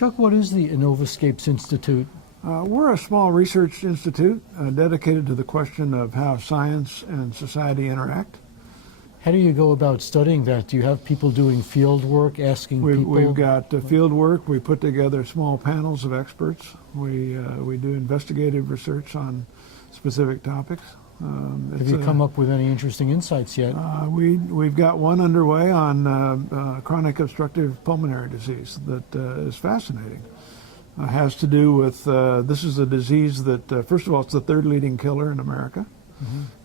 Chuck, what is the InnovaScapes Institute? We're a small research institute dedicated to the question of how science and society interact. How do you go about studying that? Do you have people doing field work, asking people? We've got field work. We put together small panels of experts. We do investigative research on specific topics. Have you come up with any interesting insights yet? We've got one underway on chronic obstructive pulmonary disease that is fascinating. Has to do with, this is a disease that, first of all, it's the third leading killer in America,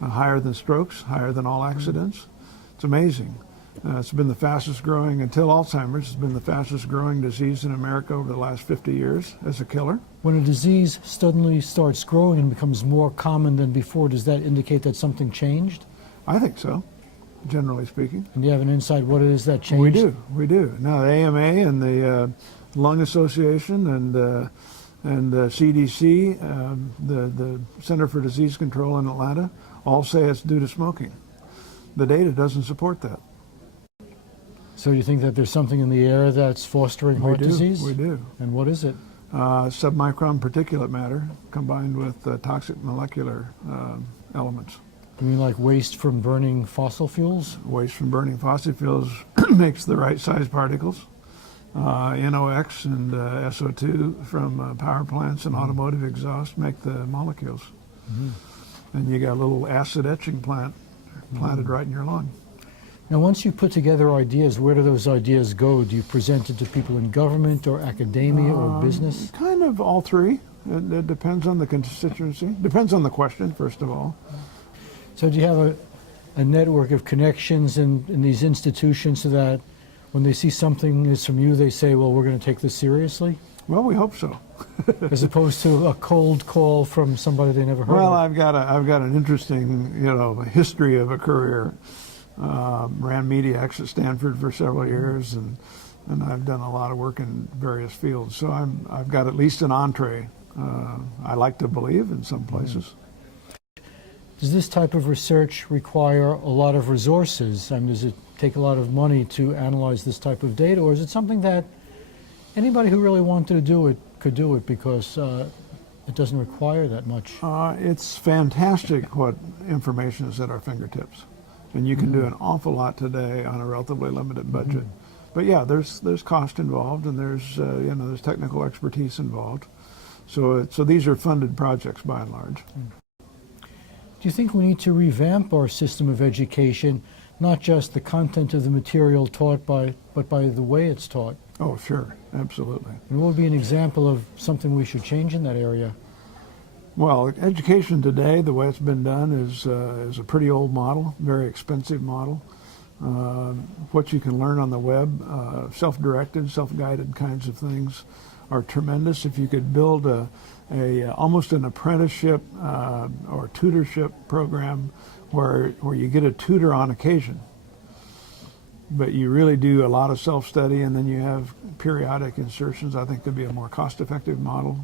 higher than strokes, higher than all accidents. It's amazing. It's been the fastest growing, until Alzheimer's, it's been the fastest growing disease in America over the last 50 years as a killer. When a disease suddenly starts growing and becomes more common than before, does that indicate that something changed? I think so, generally speaking. And do you have an insight what it is that changed? We do. Now the AMA and the Lung Association and CDC, the Center for Disease Control in Atlanta, all say it's due to smoking. The data doesn't support that. So you think that there's something in the air that's fostering heart disease? We do. And what is it? Submicron particulate matter combined with toxic molecular elements. You mean like waste from burning fossil fuels? Waste from burning fossil fuels makes the right size particles. NOx and SO2 from power plants and automotive exhaust make the molecules. And you got a little acid etching plant planted right in your lung. Now, once you put together ideas, where do those ideas go? Do you present it to people in government or academia or business? Kind of all three. It depends on the constituency. Depends on the question, first of all. So do you have a network of connections in these institutions so that when they see something is from you, they say, well, we're going to take this seriously? Well, we hope so. As opposed to a cold call from somebody they never heard of. Well, I've got an interesting, history of a career. Ran MediaX at Stanford for several years, and I've done a lot of work in various fields. So I've got at least an entree. I like to believe in some places. Does this type of research require a lot of resources? I mean, does it take a lot of money to analyze this type of data, or is it something that anybody who really wanted to do it could do it because it doesn't require that much? It's fantastic what information is at our fingertips. And you can do an awful lot today on a relatively limited budget. But yeah, there's cost involved, and there's technical expertise involved. So these are funded projects by and large. Do you think we need to revamp our system of education, not just the content of the material taught but by the way it's taught? Oh, sure, absolutely. And what would be an example of something we should change in that area? Well, education today, the way it's been done, is a pretty old model, very expensive model. What you can learn on the web, self-directed, self-guided kinds of things are tremendous. If you could build almost an apprenticeship or tutorship program where you get a tutor on occasion, but you really do a lot of self-study and then you have periodic insertions, I think could be a more cost-effective model.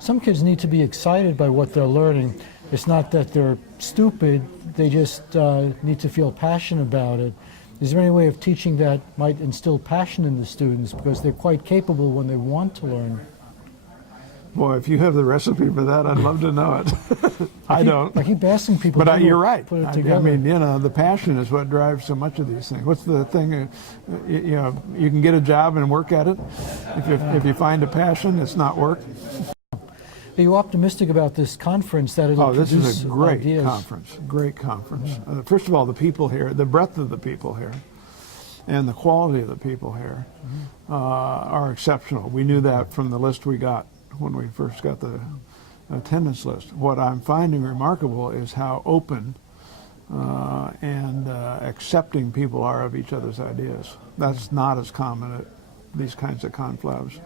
Some kids need to be excited by what they're learning. It's not that they're stupid, they just need to feel passionate about it. Is there any way of teaching that might instill passion in the students because they're quite capable when they want to learn? Boy, if you have the recipe for that, I'd love to know it. I don't. I keep asking people. But you're right. Put it together. I mean, the passion is what drives so much of these things. What's the thing? You can get a job and work at it. If you find a passion, it's not work. Are you optimistic about this conference that it'll produce this is a great ideas? conference. Great conference. First of all, the people here, the breadth of the people here, and the quality of the people here are exceptional. We knew that from the list we got when we first got the attendance list. What I'm finding remarkable is how open and accepting people are of each other's ideas. That's not as common at these kinds of conflabs.